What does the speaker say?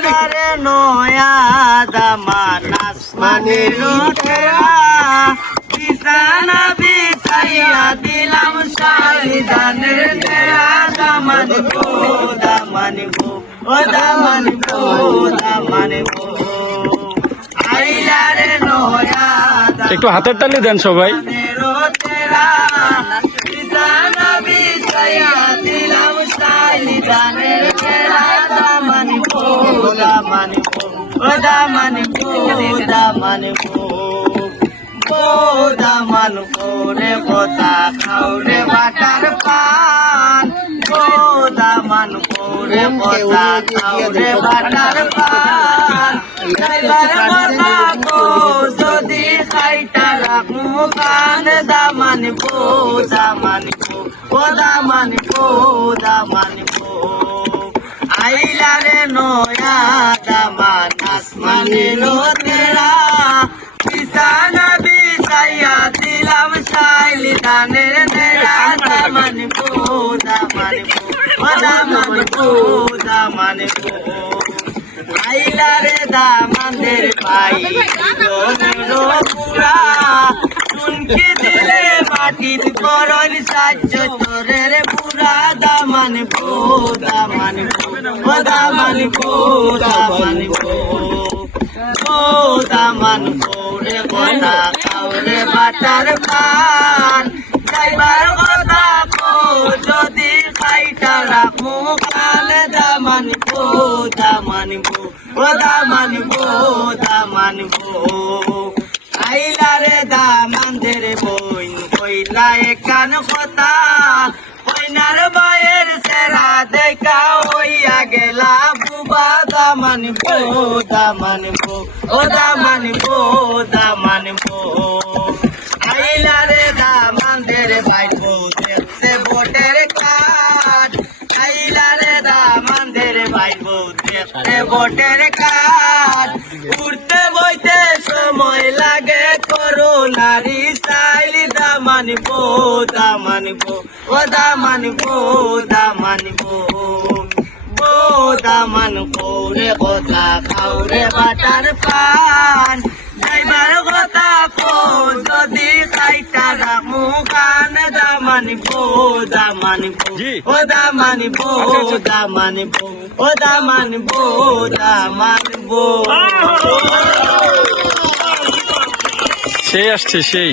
আইলারে নয়া দামান আসমানের তেরা বিছানা বিছাইয়া দিলাম শাহিদানের তেরা দামান গো দামান গো ও দামান গো দামান গো আইলারে নয়া একটু হাতের তালি দেন সবাই। তেরা বিছানা বিছাইয়া দিলাম শাহিদানের তেরা দামান গো দামান গো ও দামান গো দামান গো দামান করে কথা খাওরে বাটার পান দামান করে কথা খাওরে বাটার পান কথা গো যদি খাইটা রাখু কান দামান গো দামান গো ও দামান গো দামান গো আইলারে নয়া দামান আসমানের তেরা বিছানা বিছাইয়া দিলাম শাইলি দানের তেরা দামান গো দামান গো ও দামান গো দামান গো আইলারে দামানের পাই দিলো পুরা শুনকি দিলে মাটির করল সাহায্য তোরের পুরা দামান গো দামান গো ও দামান গো দামান গো ও দামান করে কথা খাওরে বাটার পান যাইবার কথা কো যদি খাইটা রাখু কালে দামান গো দামান গো ও দামান গো দামান গো আইলারে দামানদের বই কইলা একান কথা কইনার বয়ের সেরা দেখা হইয়া গেলা বুবা দামান গো দামান গো ও দামান গো দামান গো আইলারে দামানদের বাইবো দেখতে ভোটের কার্ড আইলারে দামানদের বাইবো দেখতে ভোটের কার্ড উঠতে বইতে সময় লাগে করোনারি চাইলি দামান গো দামান গো ও দামান গো দামান গো দামান করে কথা খাওরে বাটার পান যাইবার কথা কো যদি খাইটা রাখু কান দামান গো দামান গো ও দামান গো দামান গো ও দামান গো দামান গো সেই আসছে সেই।